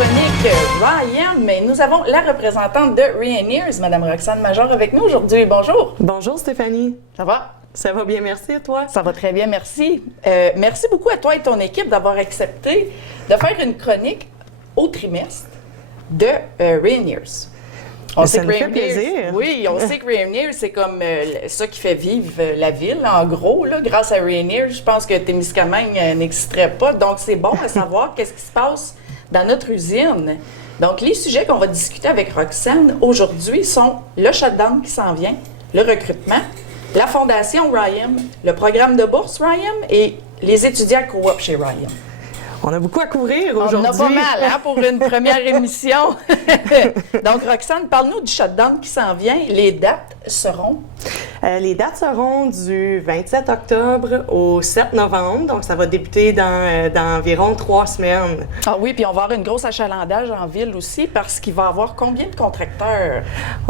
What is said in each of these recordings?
chronique Ryan, mais nous avons la représentante de Rayoniers, Mme Roxane Major, avec nous aujourd'hui. Bonjour. Bonjour Stéphanie. Ça va? Ça va bien, merci et toi? Ça va très bien, merci. Merci beaucoup à toi et ton équipe d'avoir accepté de faire une chronique au trimestre de Rayoniers. Ça nous fait plaisir. Oui, on sait que Rayoniers, c'est comme ça qui fait vivre la ville. En gros, là, grâce à Rayoniers, je pense que Témiscamingue n'existerait pas. Donc, c'est bon à savoir qu'est-ce qui se passe dans notre usine. Donc, les sujets qu'on va discuter avec Roxane aujourd'hui sont le shutdown qui s'en vient, le recrutement, la fondation Ryan, le programme de bourse Ryan et les étudiants coop chez Ryan. On a beaucoup à couvrir aujourd'hui. On a pas mal hein, pour une première émission. Donc, Roxane, parle-nous du shutdown qui s'en vient. Les dates seront? Les dates seront du 27 octobre au 7 novembre. Donc, ça va débuter dans environ 3 semaines. Ah oui, puis on va avoir une grosse achalandage en ville aussi parce qu'il va y avoir combien de contracteurs?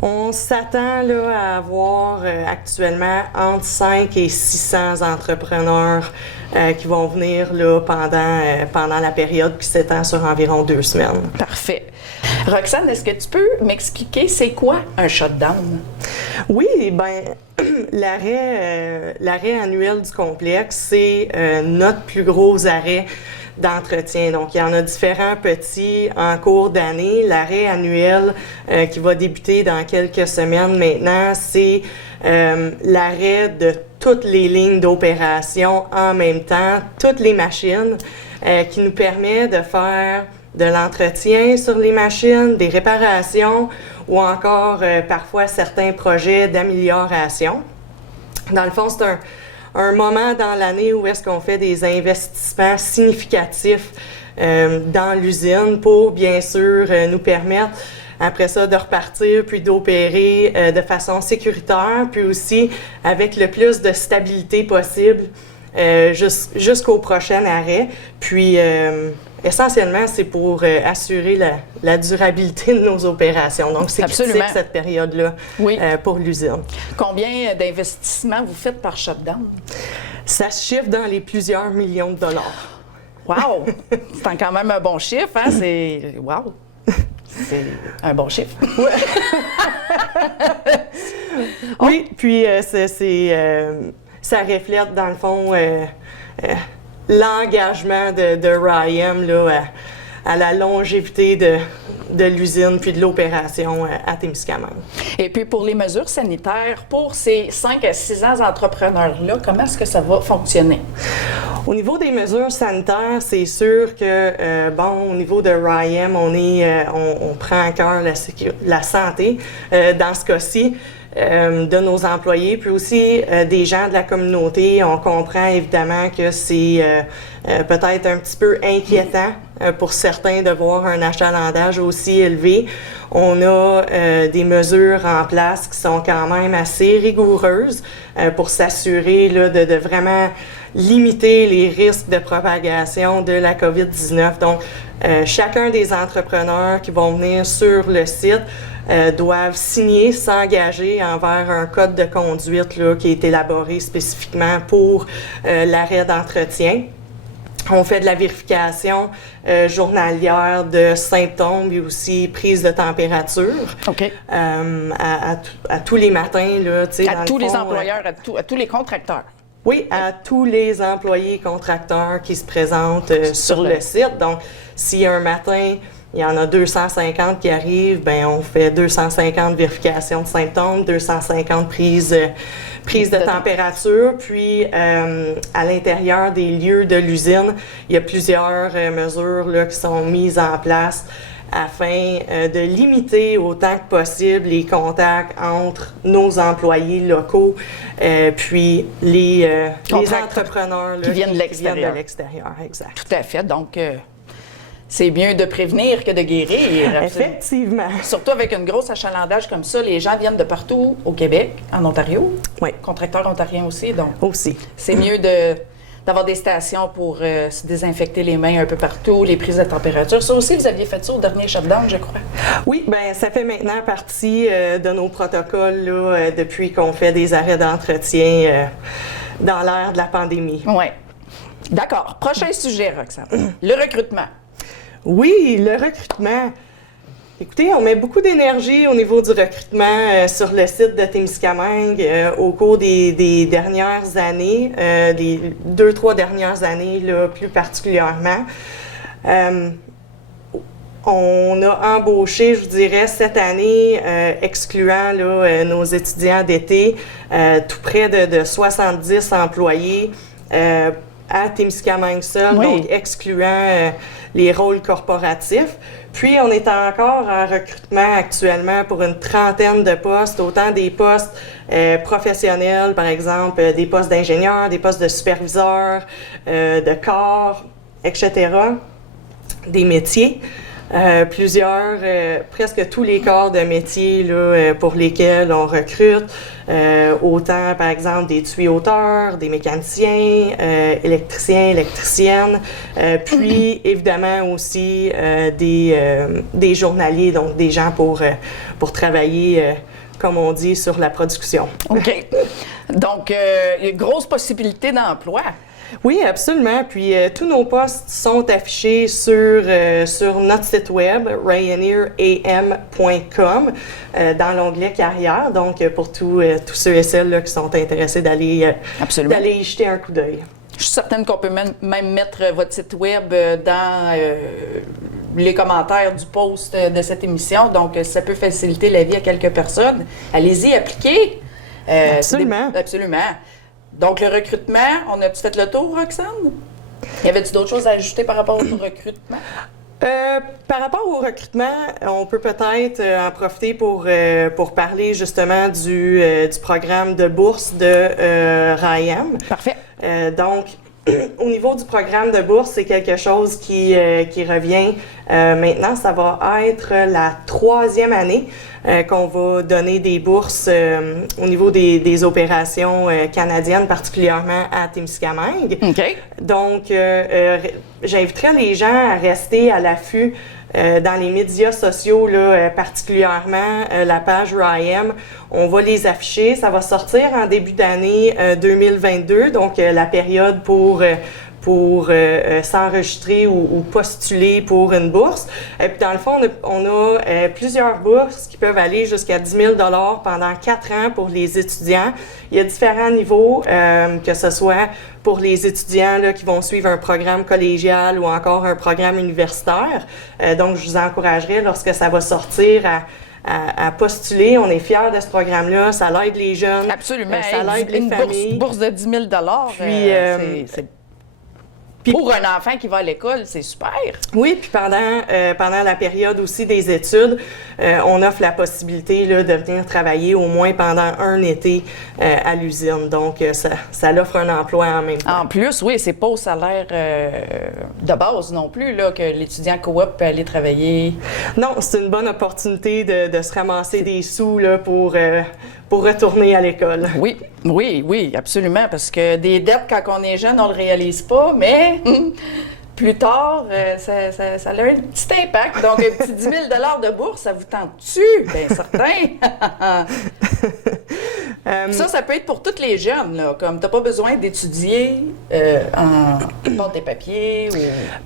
On s'attend là, à avoir actuellement entre 5 et 600 entrepreneurs qui vont venir là, pendant la période qui s'étend sur environ 2 semaines. Parfait. Roxane, est-ce que tu peux m'expliquer c'est quoi un shutdown? Oui, bien, l'arrêt annuel du complexe, c'est notre plus gros arrêt d'entretien. Donc, il y en a différents petits en cours d'année. L'arrêt annuel qui va débuter dans quelques semaines maintenant, c'est l'arrêt de toutes les lignes d'opération en même temps, toutes les machines, qui nous permet de faire de l'entretien sur les machines, des réparations ou encore parfois certains projets d'amélioration. Dans le fond, c'est un moment dans l'année où est-ce qu'on fait des investissements significatifs dans l'usine pour, bien sûr, nous permettre après ça de repartir puis d'opérer de façon sécuritaire, puis aussi avec le plus de stabilité possible jusqu'au prochain arrêt. Puis essentiellement, c'est pour assurer la durabilité de nos opérations. Donc, c'est critique cette période-là pour l'usine. Combien d'investissements vous faites par shutdown? Ça se chiffre dans les plusieurs millions de dollars. Wow! C'est quand même un bon chiffre, hein? C'est... Wow! C'est un bon chiffre. Oui, puis ça reflète, dans le fond, l'engagement de Ryan là, à la longévité de l'usine puis de l'opération à Témiscamingue. Et puis pour les mesures sanitaires, pour ces 5 à 6 ans entrepreneurs-là, comment est-ce que ça va fonctionner? Au niveau des mesures sanitaires, c'est sûr que, au niveau de Ryan, on prend à cœur la santé dans ce cas-ci. De nos employés, puis aussi des gens de la communauté. On comprend évidemment que c'est peut-être un petit peu inquiétant pour certains de voir un achalandage aussi élevé. On a des mesures en place qui sont quand même assez rigoureuses pour s'assurer là, de vraiment limiter les risques de propagation de la COVID-19. Donc, chacun des entrepreneurs qui vont venir sur le site doivent signer, s'engager envers un code de conduite là, qui est élaboré spécifiquement pour l'arrêt d'entretien. On fait de la vérification journalière de symptômes et aussi prise de température. OK. À tous les matins. Là, à tous les employeurs, à tous les contracteurs. Oui, à tous les employés contracteurs qui se présentent sur le site. Donc, si un matin, il y en a 250 qui arrivent, bien, on fait 250 vérifications de symptômes, 250 prises de température. Puis, à l'intérieur des lieux de l'usine, il y a plusieurs mesures là, qui sont mises en place afin de limiter autant que possible les contacts entre nos employés locaux puis les entrepreneurs là, qui viennent de l'extérieur. Exact. Tout à fait. Donc, c'est mieux de prévenir que de guérir. Effectivement. Surtout avec une grosse achalandage comme ça, les gens viennent de partout au Québec, en Ontario. Oui. Contracteurs ontariens aussi. Donc, aussi. C'est mieux d'avoir des stations pour se désinfecter les mains un peu partout, les prises de température. Ça aussi, vous aviez fait ça au dernier shutdown, je crois. Oui, bien, ça fait maintenant partie de nos protocoles là, depuis qu'on fait des arrêts d'entretien dans l'ère de la pandémie. Oui. D'accord. Prochain sujet, Roxane. Le recrutement. Oui, le recrutement. Écoutez, on met beaucoup d'énergie au niveau du recrutement sur le site de Témiscamingue au cours des dernières années, des 2-3 dernières années là, plus particulièrement. On a embauché, je vous dirais, cette année, excluant là, nos étudiants d'été, tout près de 70 employés à Témiscamingue seul, donc excluant les rôles corporatifs. Puis, on est encore en recrutement actuellement pour une trentaine de postes, autant des postes professionnels, par exemple, des postes d'ingénieurs, des postes de superviseurs, de corps, etc., des métiers. Presque tous les corps de métiers là, pour lesquels on recrute, autant par exemple des tuyauteurs, des mécaniciens, électriciens, électriciennes, puis évidemment aussi des journaliers, donc des gens pour travailler, comme on dit, sur la production. OK. Donc, une grosse possibilité d'emploi. Oui, absolument. Puis tous nos postes sont affichés sur notre site web, ryoneeram.com, dans l'onglet carrière. Donc, pour tous ceux et celles là, qui sont intéressés d'aller y jeter un coup d'œil. Je suis certaine qu'on peut même mettre votre site web dans les commentaires du post de cette émission. Donc, ça peut faciliter la vie à quelques personnes. Allez-y, appliquez. Absolument. Absolument. Donc, le recrutement, on a-tu fait le tour, Roxane? Y avait-tu d'autres choses à ajouter par rapport au recrutement? Par rapport au recrutement, on peut peut-être en profiter pour parler justement du programme de bourse de RYM. Parfait. Donc, au niveau du programme de bourse, c'est quelque chose qui revient maintenant. Ça va être la 3e année qu'on va donner des bourses au niveau des opérations canadiennes, particulièrement à Témiscamingue. OK. Donc, j'inviterais les gens à rester à l'affût dans les médias sociaux, là, particulièrement la page RYM. On va les afficher. Ça va sortir en début d'année 2022, donc la période pour s'enregistrer ou postuler pour une bourse. Et puis dans le fond, on a plusieurs bourses qui peuvent aller jusqu'à 10 000 $ pendant 4 ans pour les étudiants. Il y a différents niveaux, que ce soit pour les étudiants là, qui vont suivre un programme collégial ou encore un programme universitaire. Donc, je vous encouragerais, lorsque ça va sortir, à postuler. On est fiers de ce programme-là. Ça l'aide les jeunes. Absolument. Ça l'aide les familles. Une bourse de 10 000 Puis, Puis pour un enfant qui va à l'école, c'est super. Oui, puis pendant la période aussi des études, on offre la possibilité là, de venir travailler au moins pendant un été à l'usine. Donc, ça offre un emploi en même temps. En plus, oui, c'est pas au salaire de base non plus là, que l'étudiant coop peut aller travailler. Non, c'est une bonne opportunité de se ramasser des sous là, pour retourner à l'école. Oui, absolument, parce que des dettes, quand on est jeune, on le réalise pas, mais plus tard, ça a un petit impact. Donc, un petit 10 000 $ de bourse, ça vous tente-tu? Bien, certain! Ça peut être pour tous les jeunes, là, comme tu n'as pas besoin d'étudier en pâte et papier ou...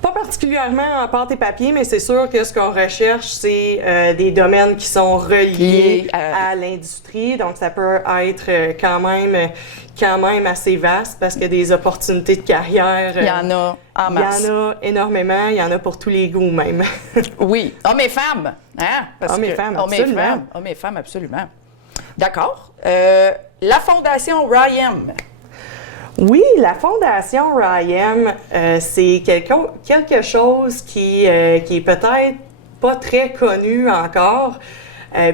Pas particulièrement en pâte et papier, mais c'est sûr que ce qu'on recherche, c'est des domaines qui sont reliés à l'industrie. Donc, ça peut être quand même assez vaste parce que des opportunités de carrière... Il y en a en masse. Il y en a énormément. Il y en a pour tous les goûts même. Oui. Hommes et femmes. Hein? Hommes et femmes, absolument. Hommes et femmes, absolument. D'accord. La Fondation RYM. Oui, la Fondation RYM, c'est quelque chose qui est peut-être pas très connu encore,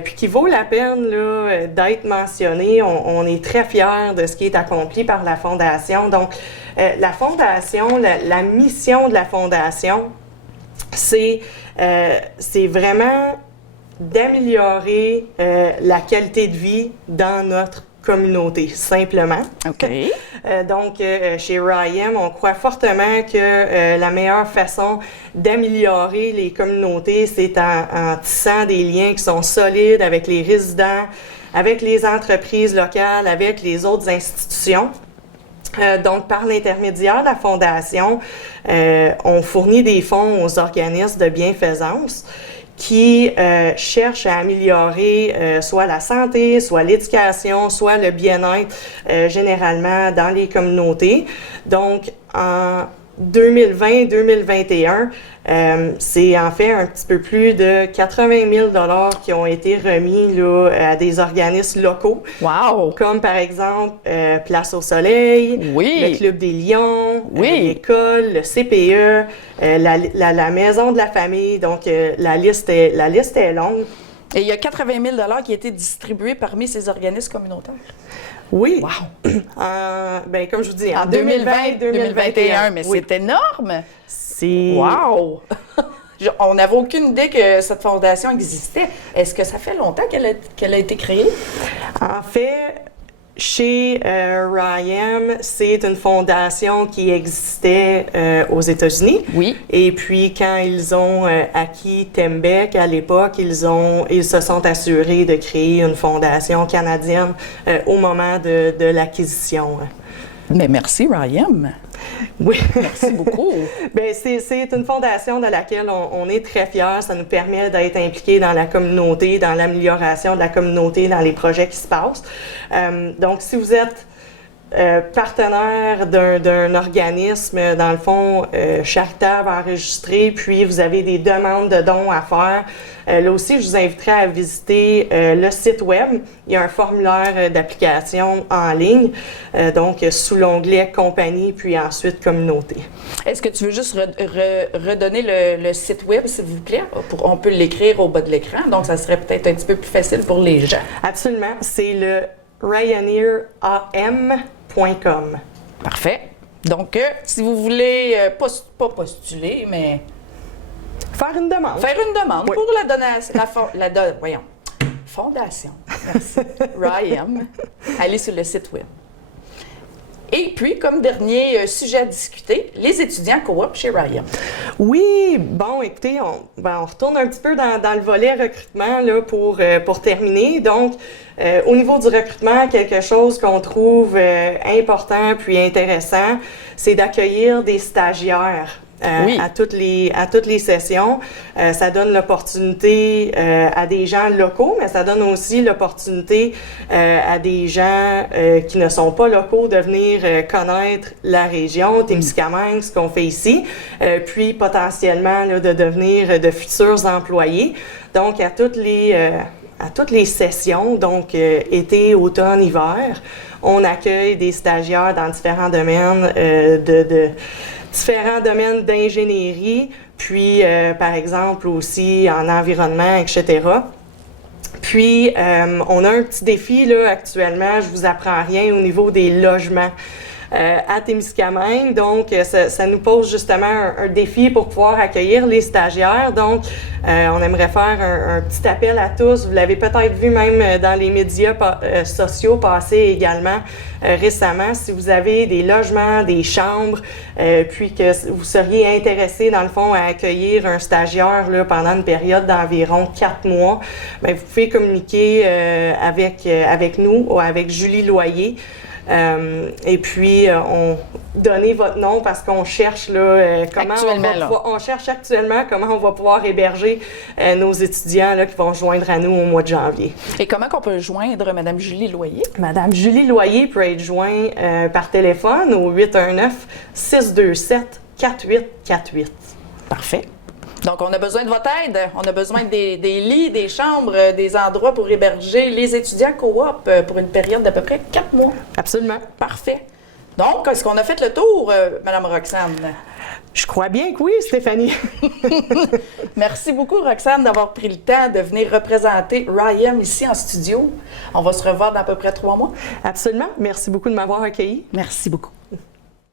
puis qui vaut la peine là, d'être mentionné. On est très fiers de ce qui est accompli par la Fondation. Donc, la Fondation, la mission de la Fondation, c'est vraiment d'améliorer la qualité de vie dans notre communauté, simplement. OK. Donc, chez RYM, on croit fortement que la meilleure façon d'améliorer les communautés, c'est en tissant des liens qui sont solides avec les résidents, avec les entreprises locales, avec les autres institutions. Donc, par l'intermédiaire de la Fondation, on fournit des fonds aux organismes de bienfaisance qui cherchent à améliorer soit la santé, soit l'éducation, soit le bien-être généralement dans les communautés. Donc, en 2020-2021, c'est en fait un petit peu plus de 80 000 $ qui ont été remis là, à des organismes locaux. Wow! Comme par exemple Place au Soleil, Oui. le Club des Lions, Oui. l'école, le CPE, la Maison de la Famille. Donc, la liste est longue. Et il y a 80 000 $ qui ont été distribués parmi ces organismes communautaires. Oui. Wow! Ben, comme je vous dis, En 2020-2021, mais oui. c'est énorme! C'est... Wow! On n'avait aucune idée que cette fondation existait. Est-ce que ça fait longtemps qu'elle a été créée? En fait, chez RYM, c'est une fondation qui existait aux États-Unis. Oui. Et puis, quand ils ont acquis Tembec à l'époque, ils se sont assurés de créer une fondation canadienne au moment de l'acquisition. Mais merci, Ryan. Oui. Merci beaucoup. Bien, c'est une fondation de laquelle on est très fiers. Ça nous permet d'être impliqués dans la communauté, dans l'amélioration de la communauté, dans les projets qui se passent. Donc, si vous êtes partenaire d'un organisme, dans le fond, charitable enregistré, puis vous avez des demandes de dons à faire, là aussi, je vous inviterai à visiter le site web. Il y a un formulaire d'application en ligne, donc sous l'onglet « Compagnie » puis ensuite « Communauté ». Est-ce que tu veux juste redonner le site web, s'il vous plaît? On peut l'écrire au bas de l'écran, donc ça serait peut-être un petit peu plus facile pour les gens. Absolument. C'est le RyanairAM.com. Parfait. Donc, si vous voulez, pas postuler, mais Faire une demande. faire une demande Oui. pour la donation, voyons, fondation, merci, RYM, allez sur le site web. Et puis, comme dernier sujet à discuter, les étudiants coop chez RYM. Oui, bon, écoutez, on retourne un petit peu dans le volet recrutement là, pour terminer. Donc, au niveau du recrutement, quelque chose qu'on trouve important puis intéressant, c'est d'accueillir des stagiaires. Oui. À toutes les sessions. Ça donne l'opportunité à des gens locaux, mais ça donne aussi l'opportunité à des gens qui ne sont pas locaux de venir connaître la région, Témiscamingue, ce qu'on fait ici, puis potentiellement là, de devenir de futurs employés. Donc, à toutes les sessions, donc été, automne, hiver, on accueille des stagiaires dans différents domaines différents domaines d'ingénierie, puis par exemple aussi en environnement, etc. Puis, on a un petit défi là actuellement, je vous apprends rien au niveau des logements à Témiscamingue. Donc, ça nous pose justement un défi pour pouvoir accueillir les stagiaires. Donc, on aimerait faire un petit appel à tous. Vous l'avez peut-être vu même dans les médias sociaux passer également récemment. Si vous avez des logements, des chambres, puis que vous seriez intéressé, dans le fond, à accueillir un stagiaire là, pendant une période d'environ 4 mois, bien, vous pouvez communiquer avec nous ou avec Julie Loyer. Et puis, donnez votre nom parce qu'on cherche là, on cherche actuellement comment on va pouvoir héberger nos étudiants là, qui vont se joindre à nous au mois de janvier. Et comment qu'on peut joindre Mme Julie Loyer? Mme Julie Loyer peut être jointe par téléphone au 819-627-4848. Parfait. Donc, on a besoin de votre aide. On a besoin des lits, des chambres, des endroits pour héberger les étudiants coop pour une période d'à peu près 4 mois. Absolument. Parfait. Donc, est-ce qu'on a fait le tour, Mme Roxane? Je crois bien que oui, Stéphanie. Merci beaucoup, Roxane, d'avoir pris le temps de venir représenter RYM ici en studio. On va se revoir dans à peu près 3 mois. Absolument. Merci beaucoup de m'avoir accueillie. Merci beaucoup.